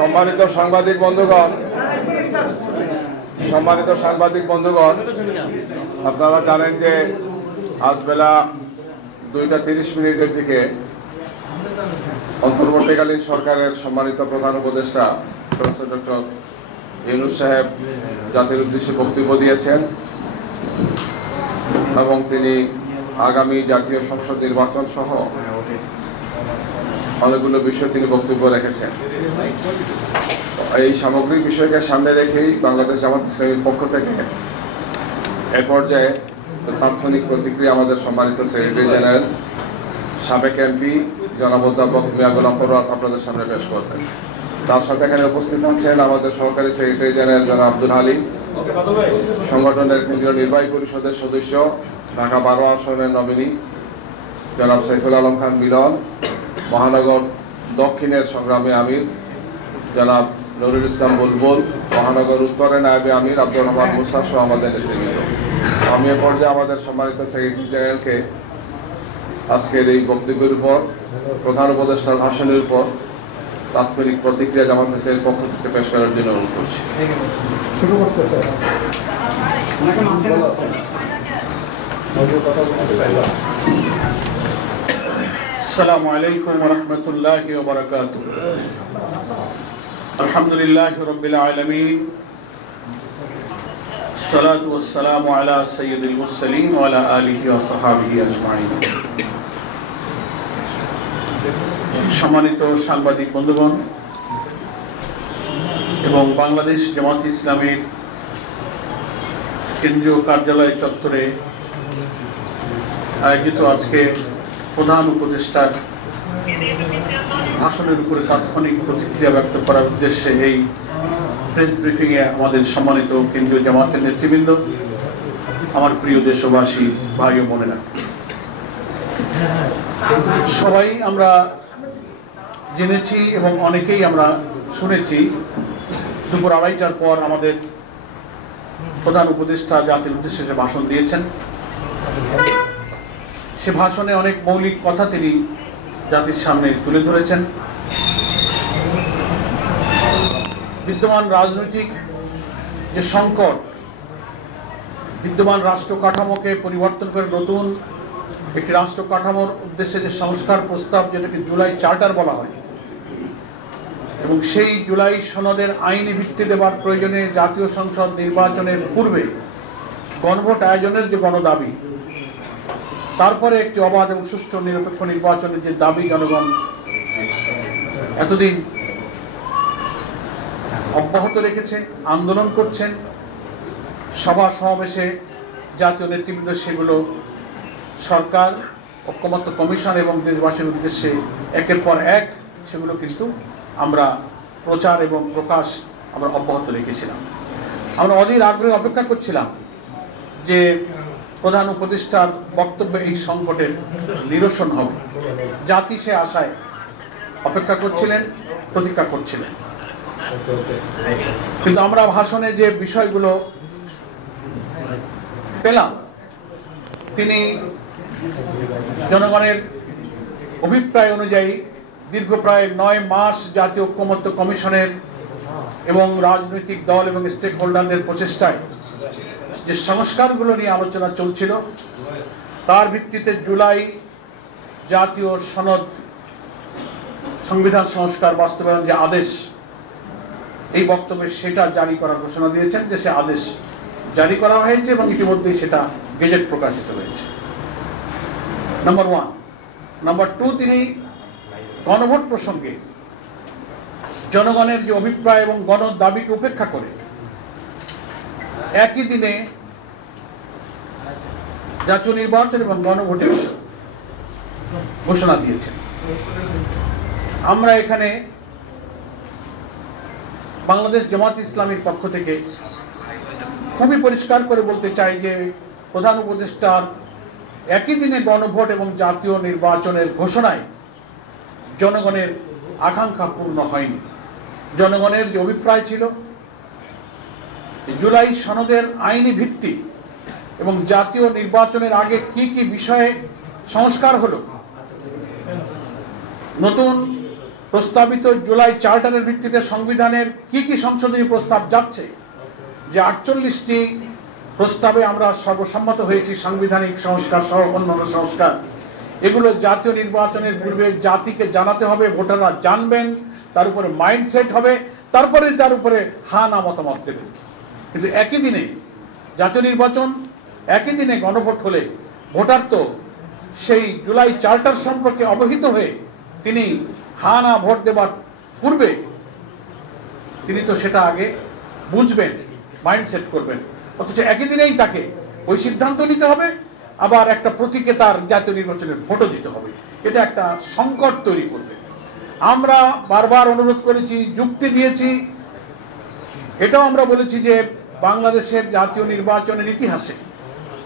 সম্মানিত সাংবাদিক বন্ধুগণ, আপনারা জানেন যে আজ বেলা 2:30 দিকে অন্তর্বর্তীকালীন সরকারের সম্মানিত প্রধান উপদেষ্টা প্রফেসর ডক্টর ইউনূস সাহেব জাতির উদ্দেশ্যে বক্তব্য দিয়েছেন এবং তিনি আগামী জাতীয় সংসদ নির্বাচন সহ অনেকগুলো বিষয় তিনি বক্তব্য রেখেছেন। এই সামগ্রিক বিষয়কে সামনে রেখেই বাংলাদেশ জামাত ইসলামীর পক্ষ থেকে এ পর্যায়ে তাৎক্ষণিক প্রতিক্রিয়া আমাদের সম্মানিত সেক্রেটারি জেনারেল সাবেক এমপি জনাব অধ্যাপক মিয়া গোলাম পরোয়ার আপনাদের সামনে পেশ করবেন। তার সাথে এখানে উপস্থিত আছেন আমাদের সহকারী সেক্রেটারি জেনারেল জনাব আব্দুল হালিম, সংগঠনের কেন্দ্রীয় নির্বাহী পরিষদের সদস্য, ঢাকা 12 আসনের নমিনি জনাব সাইফুল আলম খান মিলন, মহানগর দক্ষিণের সংগ্রামী আমির জনাব নুরুল ইসলাম বুলবুল, মহানগর উত্তরের নায়েবে আমির আব্দুর রহমান মুসা সহ আমাদের নেতৃবৃন্দ। আমি এ পর্যায়ে আমাদের সম্মানিত সেক্রেটারি জেনারেলকে আজকের এই বক্তব্যের উপর, প্রধান উপদেষ্টার ভাষণের উপর তাৎক্ষণিক প্রতিক্রিয়া জামাত ইসলামীর পক্ষ থেকে পেশ করার জন্য অনুরোধ করছি। আসসালামু আলাইকুম ওয়া রাহমাতুল্লাহি ওয়া বারাকাতুহু। আলহামদুলিল্লাহি রাব্বিল আলামিন, সালাতু ওয়াস সালামু আলা সাইয়্যিদিল মুরসালিন ওয়া আলা আলিহি ওয়া সাহবিহি আজমাইন। সম্মানিত সাংবাদিক বন্ধুগণ এবং বাংলাদেশ জামাত ইসলামীর কেন্দ্রীয় কার্যালয় চত্বরে আয়োজিত আজকে প্রধান উপদেষ্টার ভাষণের উপরে তাৎক্ষণিক প্রতিক্রিয়া ব্যক্ত করার উদ্দেশ্যে এই প্রেস ব্রিফিংয়ে আমাদের সম্মানিত কেন্দ্রীয় জামাতের নেতৃবৃন্দ, আমার প্রিয় দেশবাসী, ভাই ও বোনেরা, সবাই আমরা জেনেছি এবং অনেকেই আমরা শুনেছি দুপুর 2:30টার পর আমাদের প্রধান উপদেষ্টা জাতির উদ্দেশ্যে যে ভাষণ দিয়েছেন, সে ভাষণে অনেক মৌলিক কথা তিনি জাতির সামনে তুলে ধরেছেন। বিদ্যমান রাজনৈতিক যে সংকট, বিদ্যমান রাষ্ট্র কাঠামোকে পরিবর্তন করে নতুন একটি রাষ্ট্র কাঠামোর উদ্দেশ্যে যে সংস্কার প্রস্তাব, যেটাকে জুলাই চার্টার বলা হয়, এবং সেই জুলাই সনদের আইনি ভিত্তি দেওয়ার প্রয়োজনে জাতীয় সংসদ নির্বাচনের পূর্বে গণভোট আয়োজনের যে গণদাবি, তারপরে একটি অবাধ এবং সুষ্ঠু নিরপেক্ষ নির্বাচনের যে দাবি জনগণ এতদিন অব্যাহত রেখেছেন, আন্দোলন করছেন, সভা সমাবেশে জাতীয় নেতৃবৃন্দ সেগুলো সরকার, ঐক্যমত্য কমিশন এবং দেশবাসীর উদ্দেশ্যে একের পর এক সেগুলো কিন্তু আমরা প্রচার এবং প্রকাশ আমরা অব্যাহত রেখেছিলাম। আমরা অধীর আগ্রহে অপেক্ষা করছিলাম যে প্রধান উপদেষ্টার বক্তব্যে এই সংকটের নিরসন হবে। জাতি সে আশায় অপেক্ষা করছিলেন, প্রতীক্ষা করছিলেন। কিন্তু আমরা ভাষণে যে বিষয়গুলো পেলাম, তিনি জনগণের অভিপ্রায় অনুযায়ী দীর্ঘ প্রায় 9 মাস জাতীয় ঐক্যমত্য কমিশনের এবং রাজনৈতিক দল এবং স্টেক হোল্ডারদের প্রচেষ্টায় যে সংস্কারগুলো নিয়ে আলোচনা চলছিল, তার ভিত্তিতে জুলাই জাতীয় সনদ, সংবিধান সংস্কার বাস্তবায়ন যে আদেশ, এই বক্তব্যে সেটা জারি করার ঘোষণা দিয়েছেন যে সে আদেশ জারি করা হয়েছে এবং ইতিমধ্যেই সেটা গেজেট প্রকাশিত হয়েছে। নাম্বার 1। নাম্বার 2, তিনি গণভোট প্রসঙ্গে জনগণের যে অভিপ্রায় এবং গণ দাবিকে উপেক্ষা করে একই দিনে জাতীয় নির্বাচন এবং গণভোটের ঘোষণা দিয়েছেন। আমরা এখানে বাংলাদেশ জামাত ইসলামীর পক্ষ থেকে খুবই পরিষ্কার করে বলতে চাই যে প্রধান উপদেষ্টার একই দিনে গণভোট এবং জাতীয় নির্বাচনের ঘোষণায় জনগণের আকাঙ্ক্ষা পূর্ণ হয়নি। জনগণের যে অভিপ্রায় ছিল জুলাই সনদের আইনি ভিত্তি এবং জাতীয় নির্বাচনের আগে কি কি বিষয়ে সংস্কার হলো, নতুন প্রস্তাবিত জুলাই চার্টারের ভিত্তিতে সংবিধানের কি সংশোধনী প্রস্তাব যাচ্ছে, যে 48টি প্রস্তাবে আমরা সর্বসম্মত হয়েছি, সাংবিধানিক সংস্কার সহ অন্যান্য সংস্কার, এগুলো জাতীয় নির্বাচনের পূর্বে জাতিকে জানাতে হবে, ভোটাররা জানবেন, তার উপরে মাইন্ডসেট হবে, তারপরে তার উপরে হা না মতামত দেবেন। কিন্তু একই দিনে জাতীয় নির্বাচন, একই দিনে গণভোট হলে ভোটার তো সেই জুলাই চার্টার সম্পর্কে অবহিত হয়ে তিনি হা না ভোট দেবার পূর্বে তিনি তো সেটা আগে বুঝবেন, মাইন্ডসেট করবেন, অথচ একই দিনেই তাকে ওই সিদ্ধান্ত নিতে হবে, আবার একটা প্রতীকে তার জাতীয় নির্বাচনের ভোটও দিতে হবে। এটা একটা সংকট তৈরি করবে। আমরা বারবার অনুরোধ করেছি, যুক্তি দিয়েছি, এটাও আমরা বলেছি যে বাংলাদেশের জাতীয় নির্বাচনের ইতিহাসে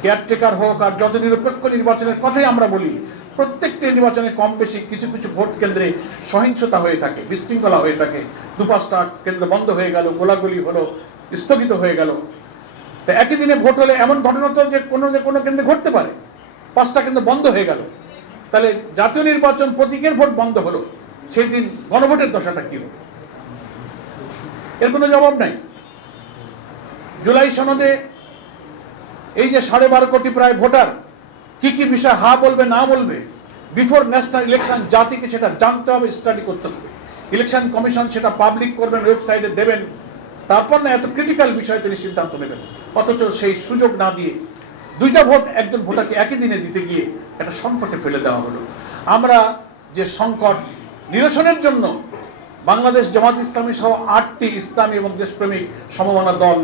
কেয়ারটেকার হোক আর যত নিরপেক্ষ নির্বাচনের কথাই আমরা বলি, প্রত্যেকটি নির্বাচনে কম বেশি কিছু কিছু ভোট কেন্দ্রে সহিংসতা হয়ে থাকে, বিশৃঙ্খলা হয়ে থাকে, 2-5টা কেন্দ্র বন্ধ হয়ে গেল, গোলাগুলি হলো, স্থগিত হয়ে গেল। তো একই দিনে ভোট হলে এমন ঘটনা তো যে কোনো কেন্দ্রে ঘটতে পারে, 5টা কেন্দ্র বন্ধ হয়ে গেল। তাহলে জাতীয় নির্বাচন প্রতীকের ভোট বন্ধ হলো, সেই দিন গণভোটের দশাটা কি হবে? এর কোনো জবাব নাই। জুলাই সনদে এই যে 12.5 কোটি প্রায় ভোটার কি বিষয় হা বলবে না বলবে, বিফোর ন্যাশনাল ইলেকশন জাতিকে সেটা জানতে হবে, স্টাডি করতে হবে। ইলেকশন কমিশন সেটা পাবলিক করবেন, ওয়েবসাইটে দেবেন, তারপর না এত ক্রিটিক্যাল বিষয়ে তিনি সিদ্ধান্ত নেবেন। অথচ সেই সুযোগ না দিয়ে 2টা ভোট একজন ভোটারকে একই দিনে দিতে গিয়ে একটা সংকটে ফেলে দেওয়া হলো। আমরা যে সংকট নিরসনের জন্য বাংলাদেশ জামাত ইসলামী সহ 8টি ইসলামী এবং দেশপ্রেমিক সমমনা দল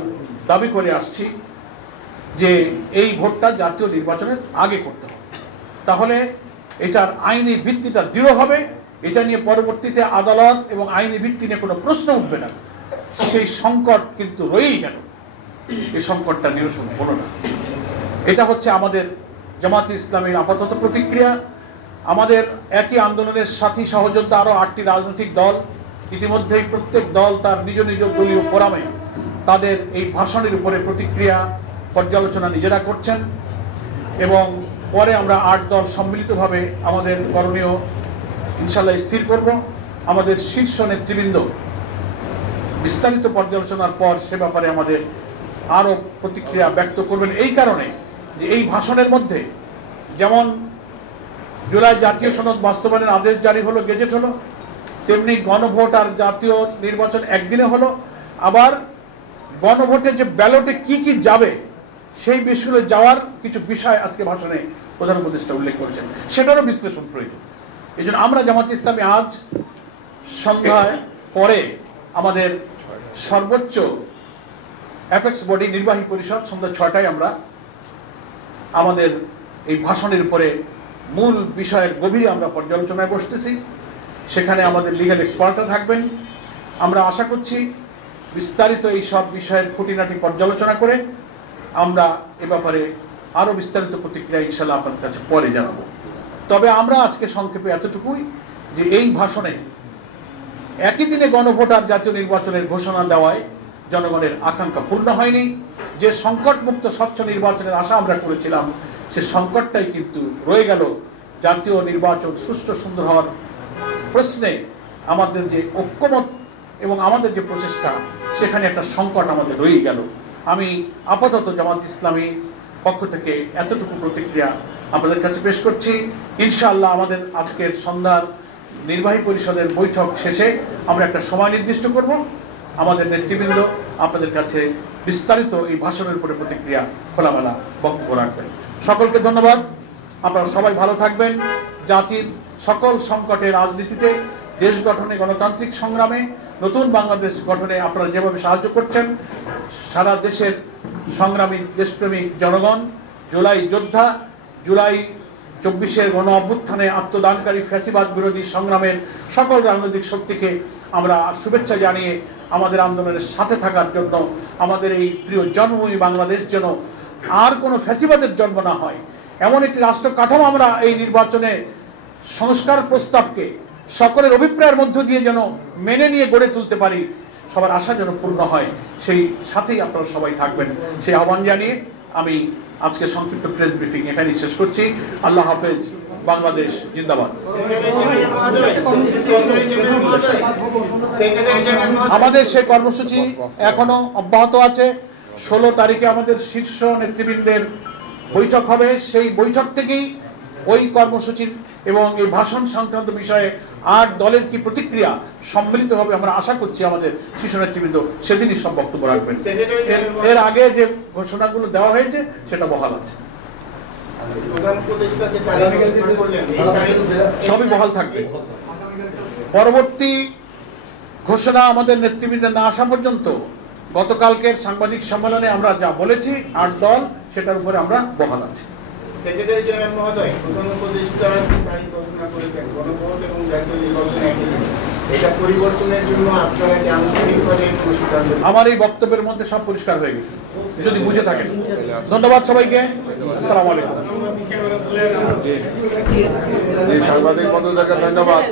দাবি করে আসছি যে এই ভোটটা জাতীয় নির্বাচনের আগে করতে হবে, তাহলে এটার আইনি ভিত্তিটা দৃঢ় হবে, এটা নিয়ে পরবর্তীতে আদালত এবং আইনি ভিত্তি নিয়ে কোনো প্রশ্ন উঠবে না। সেই সংকট কিন্তু রয়েই গেল, এই সংকটটা নিরসন হলো না। এটা হচ্ছে আমাদের জামাত ইসলামীর আপাতত প্রতিক্রিয়া। আমাদের একই আন্দোলনের সাথী সহযোদ্ধা আরো 8টি রাজনৈতিক দল ইতিমধ্যেই প্রত্যেক দল তার নিজ নিজ দলীয় ফোরামে তাদের এই ভাষণের উপরে প্রতিক্রিয়া পর্যালোচনা নিজেরা করছেন, এবং পরে আমরা 8 দল সম্মিলিতভাবে আমাদের করণীয় ইনশাল্লাহ স্থির করব। আমাদের শীর্ষ নেতৃবৃন্দ বিস্তারিত পর্যালোচনার পর সে ব্যাপারে আমাদের আরো প্রতিক্রিয়া ব্যক্ত করবেন। এই কারণে যে এই ভাষণের মধ্যে যেমন জুলাই জাতীয় সনদ বাস্তবায়নের আদেশ জারি হলো, গেজেট হলো, তেমনি গণভোট আর জাতীয় নির্বাচন একদিনে হলো, আবার গণভোটে যে ব্যালটে কি যাবে সেই বিষয়গুলো যাওয়ার কিছু বিষয় আজকে ভাষণে প্রধান উপদেষ্টা উল্লেখ করেছেন, সেটারও বিশ্লেষণ প্রয়োজন। এই জন্য আমরা জামাত ইসলামী আজ সন্ধ্যায় পরে আমাদের সর্বোচ্চ অ্যাপেক্স বডি নির্বাহী পরিষদ সন্ধ্যা 6টায় আমরা আমাদের এই ভাষণের উপরে মূল বিষয়ের গভীরে আমরা পর্যালোচনায় বসতেছি। সেখানে আমাদের লিগ্যাল এক্সপার্টরা থাকবেন। আমরা আশা করছি বিস্তারিত এই সব বিষয়ের খুঁটিনাটি পর্যালোচনা করে আমরা এ ব্যাপারে আরো বিস্তারিত প্রতিক্রিয়া ইনশাআল্লাহ আপনাদের কাছে পরে জানাবো। তবে আমরা আজকে সংক্ষেপে এতটুকুই যে এই ভাষণে একই দিনে গণভোট আর জাতীয় নির্বাচনের ঘোষণা দেওয়ায় জনগণের আকাঙ্ক্ষা পূর্ণ হয়নি। যে সংকটমুক্ত স্বচ্ছ নির্বাচনের আশা আমরা করেছিলাম সে সংকটটাই কিন্তু রয়ে গেল। জাতীয় নির্বাচন সুষ্ঠু সুন্দর হওয়ার প্রশ্নে আমাদের যে ঐক্যমত এবং আমাদের যে প্রচেষ্টা সেখানে একটা সংকট আমাদের রয়ে গেল। আমি আপাতত জামাত ইসলামী পক্ষ থেকে এতটুকু প্রতিক্রিয়া আপনাদের কাছে পেশ করছি। ইনশাআল্লাহ আমাদের আজকের সন্ধ্যার নির্বাহী পরিষদের বৈঠক শেষে আমরা একটা সময় নির্দিষ্ট করব, আমাদের নেতৃবৃন্দ আপনাদের কাছে বিস্তারিত এই ভাষণের উপরে প্রতিক্রিয়া খোলামেলা বক্তব্য রাখবেন। সকলকে ধন্যবাদ। আপনারা সবাই ভালো থাকবেন। জাতির সকল সংকটে, রাজনীতিতে, দেশ গঠনে, গণতান্ত্রিক সংগ্রামে, নতুন বাংলাদেশ গঠনে আপনারা যেভাবে সাহায্য করছেন, সারা দেশের সংগ্রামী দেশপ্রেমিক জনগণ, জুলাই যোদ্ধা, জুলাই 24-এর গণ অভ্যুত্থানে আত্মদানকারী ফ্যাসিবাদ বিরোধী সংগ্রামের সকল রাজনৈতিক শক্তিকে আমরা শুভেচ্ছা জানিয়ে আমাদের আন্দোলনের সাথে থাকার জন্য, আমাদের এই প্রিয় জন্মভূমি বাংলাদেশ যেন আর কোনো ফ্যাসিবাদের জন্ম না হয়, এমন একটি রাষ্ট্র কাঠামো আমরা এই নির্বাচনে সংস্কার প্রস্তাবকে সকলের অভিপ্রায়ের মধ্য দিয়ে যেন মেনে নিয়ে গড়ে তুলতে পারি, সবার আশা যেন পূর্ণ হয়, সেই সাথেই আপনারা সবাই থাকবেন সেই আহ্বান জানিয়ে আমি আজকে সংক্ষিপ্ত প্রেস ব্রিফিং এখানেই শেষ করছি। আল্লাহ হাফেজ। বাংলাদেশ জিন্দাবাদ। আমাদের সেই কর্মসূচি এখনো অব্যাহত আছে। 16 তারিখে আমাদের শীর্ষ নেতৃবৃন্দের বৈঠক হবে। সেই বৈঠক থেকেই ওই কর্মসূচির এবং এই ভাষণ সংক্রান্ত বিষয়ে 8 দলের কি প্রতিক্রিয়া সম্মিলিত হবে আমরা আশা করছি আমাদের শীর্ষ নেতৃবৃন্দ সেদিনই সব বক্তব্য রাখবেন। এর আগে যে ঘোষণাগুলো দেওয়া হয়েছে সেটা বহাল আছে, সবই বহাল থাকবে। পরবর্তী ঘোষণা আমাদের নেতৃবৃন্দের না আসা পর্যন্ত গতকালকের সাংবাদিক সম্মেলনে আমরা যা বলেছি 8 দল সেটার উপরে আমরা বহাল আছি। সেক্রেটারি জেনারেল মহোদয়, প্রধান উপদেষ্টা তাই ঘোষণা করেছেন গণভোট এবং জাতীয় নির্বাচন একই দিনে। এটা পরিবর্তনের জন্য আপনারা কি আনুষ্ঠানিকভাবে কোনো সিদ্ধান্ত? আমার এই বক্তব্যের মধ্যে সব পরিষ্কার হয়ে গেছে, যদি বুঝে থাকেন। ধন্যবাদ সবাইকে। আসসালামু আলাইকুম। সাংবাদিক বন্ধুদেরকে ধন্যবাদ।